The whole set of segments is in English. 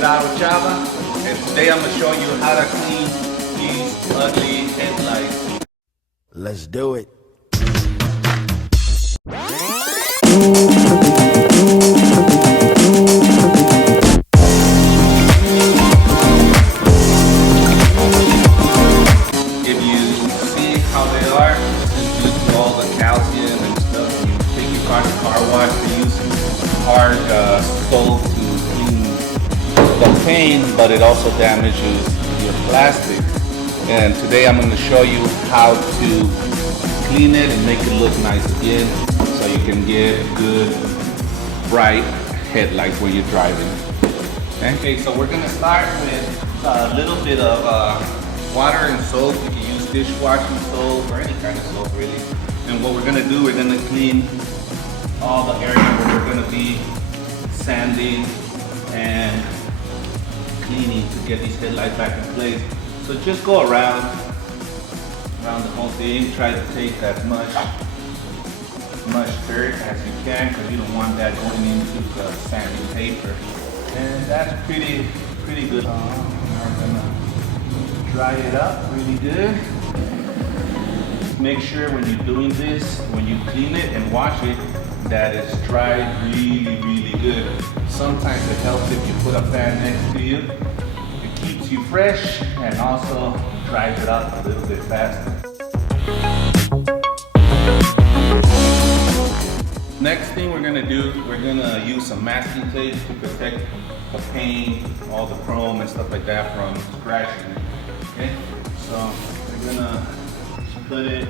Cuidado Chava, and today I'm going to show you how to clean these ugly headlights. Let's do it. If you see how they are, due to all the calcium and stuff, you take your car to car wash, they use hard soap to clean the paint, but it also damages your plastic. And today I'm going to show you how to clean it and make it look nice again, so you can get good, bright headlights when you're driving. Okay, so we're going to start with a little bit of water and soap. You can use dishwashing soap or any kind of soap really. And what we're going to do, we're going to clean all the area where we're going to be sanding and cleaning to get these headlights back in place. So just go around the whole thing. Try to take as much dirt as you can, because you don't want that going into the sanding paper. And that's pretty good. Now we're gonna dry it up really good. Make sure when you're doing this, when you clean it and wash it, that it's dried really good. Sometimes it helps if you put a fan next to you. It keeps you fresh and also dries it up a little bit faster. Next thing we're gonna do, we're gonna use some masking tape to protect the paint, all the chrome and stuff like that from scratching. Okay, so we're gonna put it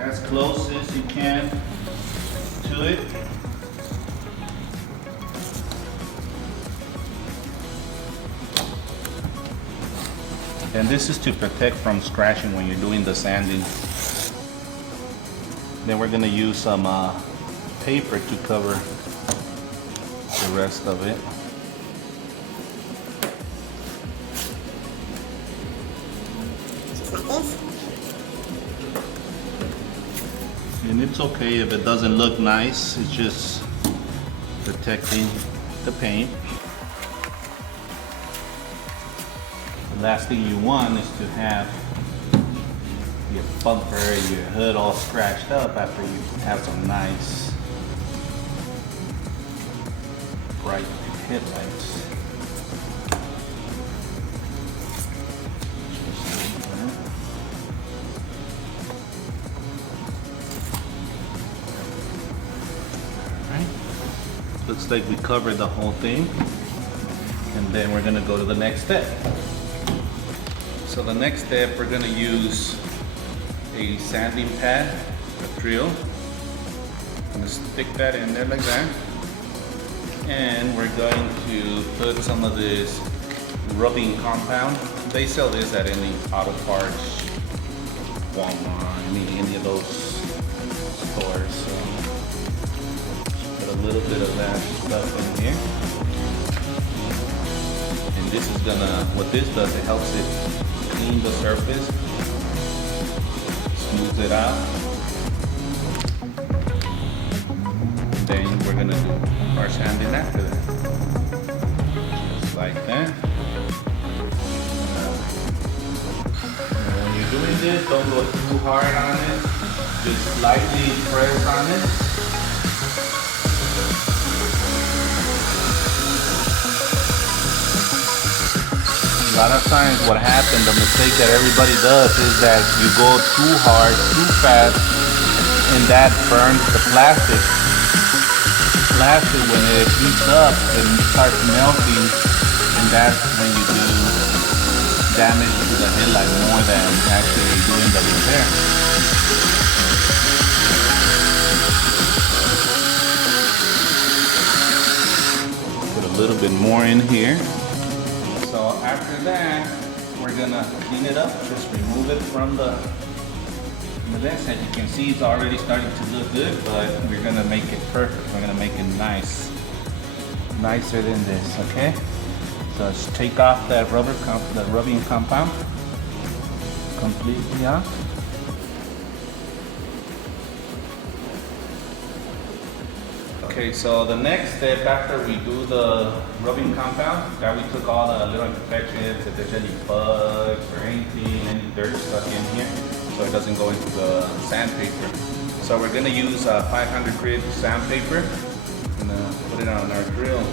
as close as you can to it. And this is to protect from scratching when you're doing the sanding. Then we're gonna use some paper to cover the rest of it. And it's okay if it doesn't look nice, it's just protecting the paint. The last thing you want is to have your bumper, your hood all scratched up after you have some nice bright headlights. Alright, looks like we covered the whole thing, and then we're gonna go to the next step. So the next step, we're gonna use a sanding pad, a drill. I'm gonna stick that in there like that. And we're going to put some of this rubbing compound. They sell this at any auto parts, Walmart, any of those stores. So just put a little bit of that stuff in here. And this is gonna, what this does, it helps it clean the surface, smooth it out. Then we're gonna do our sanding after that. Just like that. When you're doing this, don't go too hard on it. Just lightly press on it. A lot of times what happens, the mistake that everybody does is that you go too hard, too fast, and that burns the plastic. Plastic, when it heats up, it starts melting, and that's when you do damage to the headlight more than actually doing the repair. Put a little bit more in here. So after that, we're gonna clean it up. Just remove it from the this. As you can see, it's already starting to look good, but we're gonna make it perfect. We're gonna make it nice, nicer than this. Okay. So let's take off that rubbing compound completely off. Okay, so the next step after we do the rubbing compound, that we took all the little imperfections, if there's any bugs or anything, any dirt stuck in here, so it doesn't go into the sandpaper. So we're gonna use 500 grit sandpaper and put it on our drill.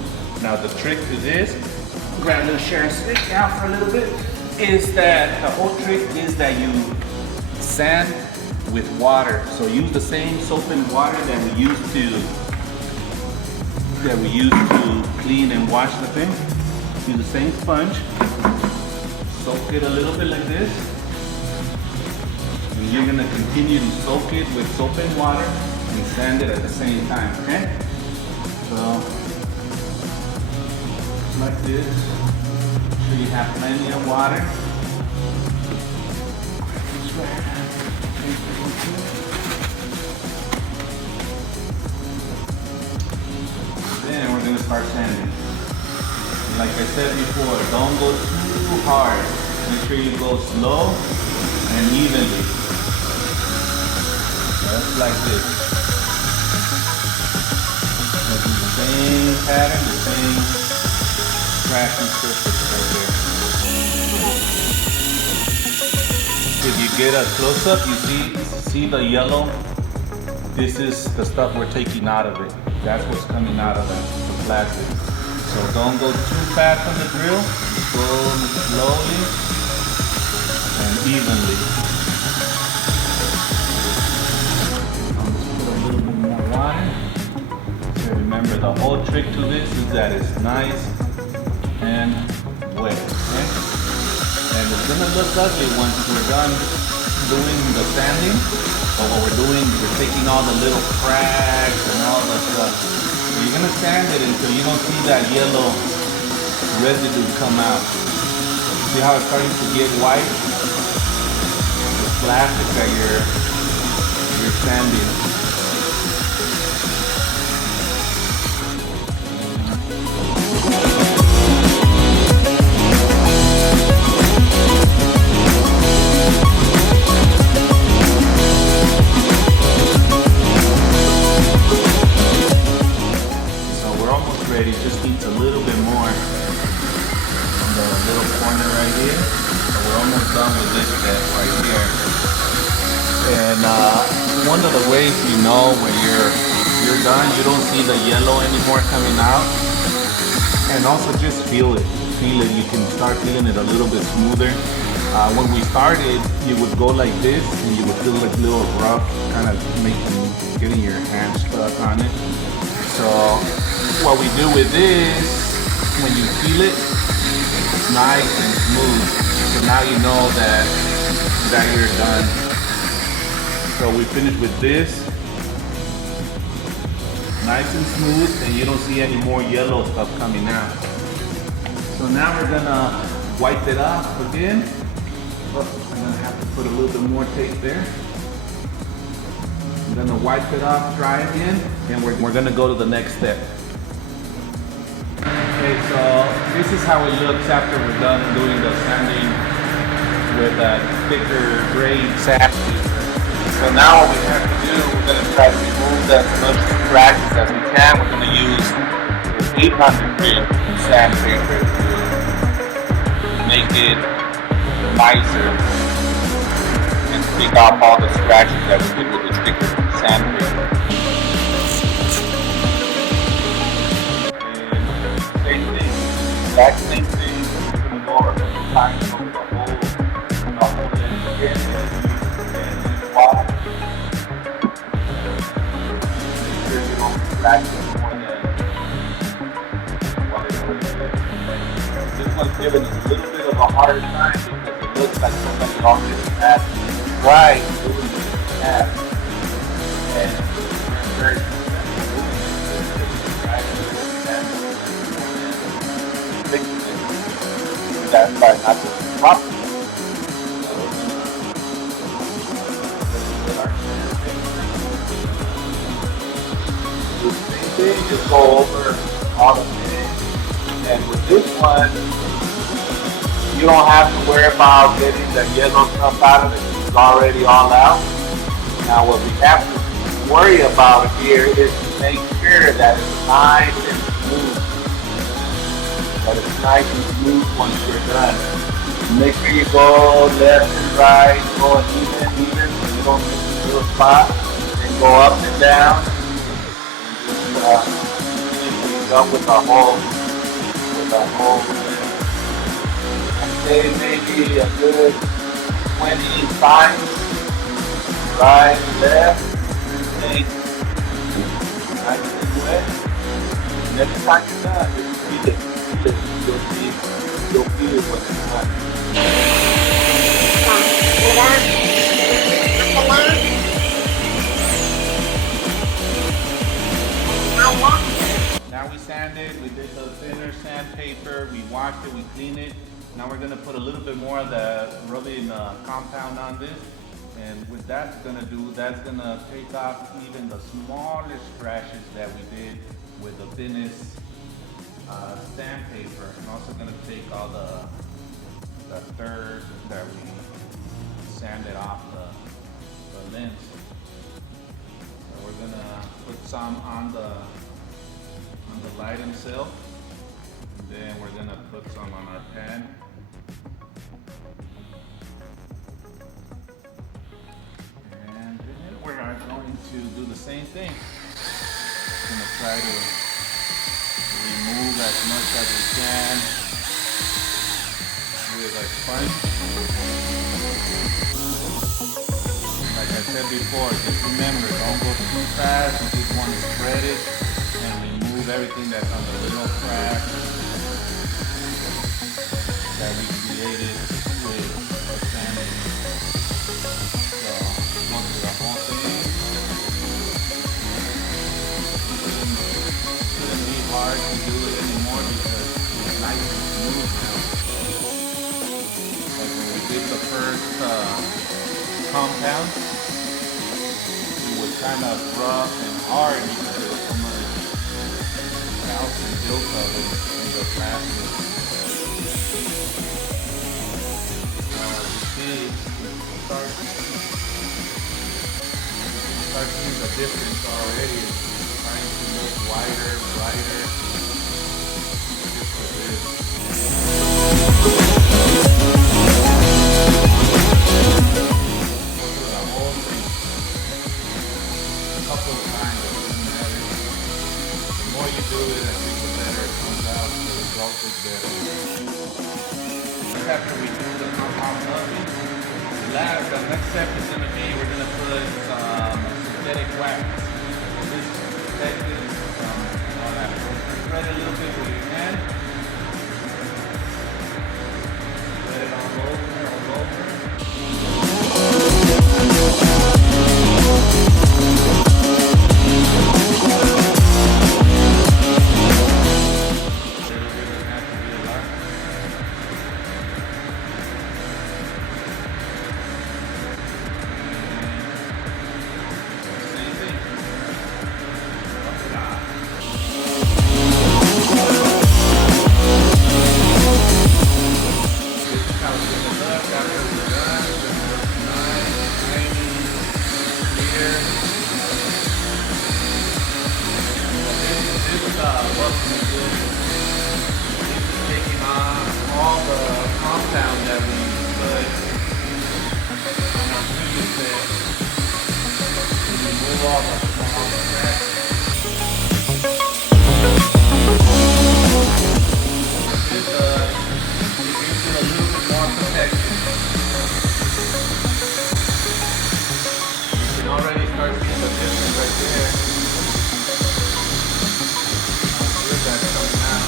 Now the trick to this, grab a little Sharon stick out for a little bit, is that the whole trick is that you sand with water. So use the same soap and water that we use to clean and wash the thing. Use the same sponge. Soak it a little bit like this. And you're gonna continue to soak it with soap and water and sand it at the same time, okay? So, like this. Make sure you have plenty of water. Then we're going to start sanding. And like I said before, don't go too hard. Make sure you go slow and evenly. Just like this. Making the same pattern, the same scratching surface right there. If you get a close-up, you see the yellow. This is the stuff we're taking out of it. That's what's coming out of the plastic. So don't go too fast on the drill. Just go slowly and evenly. I'll just put a little bit more water. So remember, the whole trick to this is that it's nice and wet. Okay? And it's gonna look ugly once we're done doing the sanding. But what we're doing, we're taking all the little cracks and all the stuff. So you're gonna sand it until you don't see that yellow residue come out. See how it's starting to get white? The plastic that you're sanding. Ready, just needs a little bit more on the little corner right here. So we're almost done with this step right here. And one of the ways you know when you're done, you don't see the yellow anymore coming out. And also just feel it. You can start feeling it a little bit smoother. When we started, you would go like this and you would feel like a little rough, kind of getting your hands stuck on it. So what we do with this, when you feel it, it's nice and smooth. So now you know that you're done. So we finish with this, nice and smooth, and you don't see any more yellow stuff coming out. So now we're gonna wipe it off again. Oh, I'm gonna have to put a little bit more tape there. I'm gonna wipe it off, try again, and we're gonna go to the next step. Okay, so this is how it looks after we're done doing the sanding with a thicker grade sandpaper. So now what we have to do, we're going to try to remove as much scratches as we can. We're going to use 800 grit sandpaper to make it nicer and pick off all the scratches that we did with the thicker sandpaper. Exact same thing. We're going to go over the time over the whole thing again and water. Make sure you don't scratch it more than what it is. This one's giving us a little bit of a harder time because it looks like somebody already had tried doing this in the past. And it's very that's why not to drop it. The same thing, just go over all the things. And with this one, you don't have to worry about getting the yellow stuff out of it. It's already all out. Now what we have to worry about here is to make sure that it's nice and smooth. That it's nice and smooth once you're done. Make sure you go left and right, go even. You don't miss a little spot. And go up and down. And just finish up with the whole. I'd say maybe a good 20 times. Right, left, think. Nice and wet. And every time you're done, just feel it. You'll feel it when it's done. Now we sanded, we did the thinner sandpaper, we washed it, we cleaned it. Now we're gonna put a little bit more of the rubbing compound on this. And what that's gonna do, that's gonna take off even the smallest scratches that we did with the thinnest sandpaper. And also gonna take all the dirt that we sanded off the lens. So we're gonna put some on the light itself. And then we're gonna put some on our pan. We're going to do the same thing. We're going to try to remove as much as we can with a sponge. Like I said before, just remember, don't go too fast. You just want to spread it and remove everything that's on the little cracks that we created with the sanding. So, go through the whole thing. Shouldn't be hard to do it anymore because it's nice and smooth now. Like when we did the first compound, it was kind of rough and hard because there was so much calcium built up in the plastic. Start seeing the difference already. It's starting to look wider, brighter. Just a bit. Go through the whole thing a couple of times. It doesn't matter. The more you do it, I think the better it comes out. The result is better. After we do the compound rubbing, the next step is going to be we're going to put some synthetic wax. This protected from all that. Spread it a little bit with your hand. Spread it all over. Taking off all the compound that we put on our previous set. Remove all the small cracks. It gives it a little bit more protection. You can already start seeing the difference right there. That's coming out.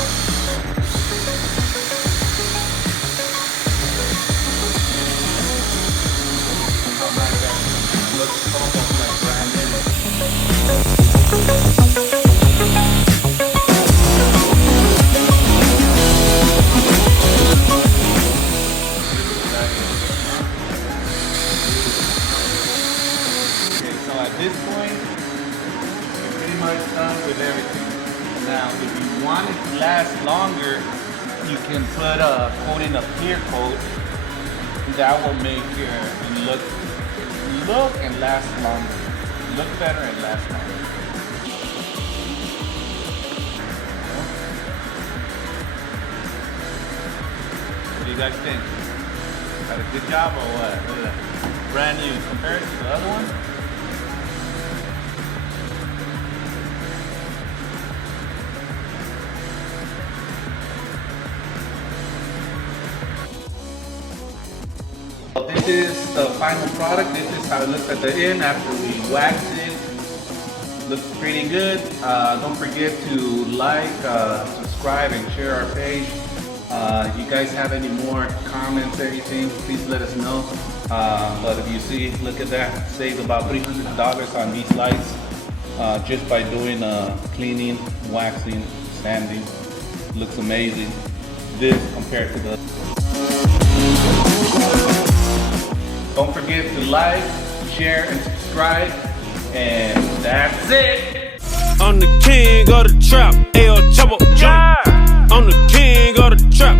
How nice that looks, almost like brand new. Okay, so at this point, we're pretty much done with everything. Now, if you want it to last longer, you can put a coating of clear coat. That will make your look and last longer. Look better and last longer. you guys think? Got a good job or what? Look at that. Brand new compared to the other one. This is the final product. This is how it looks at the end after we wax it. Looks pretty good. Don't forget to like, subscribe, and share our page. You guys have any more comments or anything, please let us know. But if you see, look at that, saved about $300 on these lights just by doing cleaning, waxing, sanding. Looks amazing. This compared to the. Don't forget to like, share, and subscribe. And that's it. I'm the king of the trap, El Chapo, jump. I'm the king of the trap,